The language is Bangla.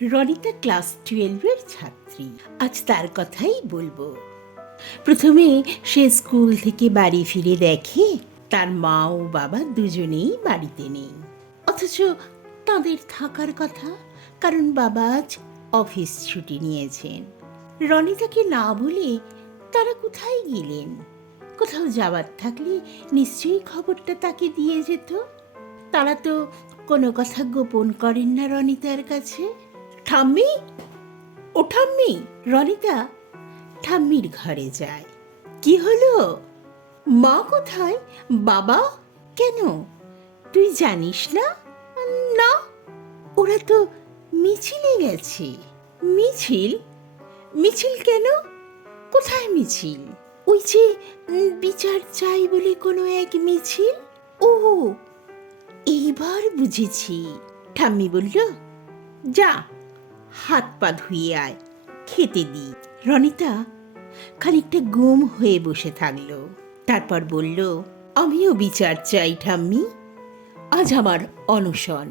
রনিতা ক্লাস 12-এর ছাত্রী। আজ তার কথাই বলবো। প্রথমে সে স্কুল থেকে বাড়ি ফিরে দেখে তার মা ও বাবা দুজনেই বাড়িতে নেই, অথচ তাদের থাকার কথা, কারণ বাবা আজ অফিস ছুটি নিয়েছেন। রনিতাকে না বলে তারা কোথায় গেলেন? কোথাও যাবার থাকলে নিশ্চয়ই খবরটা তাকে দিয়ে যেত। তারা তো কোনো কথা গোপন করেন না রনিতার কাছে। ঠাম্মি, ও ঠাম্মি! রনিতা ঠাম্মির ঘরে যায়। কি হলো? মা কোথায়? বাবা? কেন, তুই জানিস না? না, ওরা তো মিছিলে গেছে। মিছিল? মিছিল কেন? কোথায় মিছিল? ওই যে বিচার চাই বলে কোনো এক মিছিল। ও, এইবার বুঝেছি। ঠাম্মি বলল, যা হাত পা ধুয়ে আয়, খেতে দি। রনিতা খানিকটা গুম হয়ে বসে থাকলো, তারপর বলল, আমিও বিচার চাই ঠাম্মি, আজ আমার অনশন।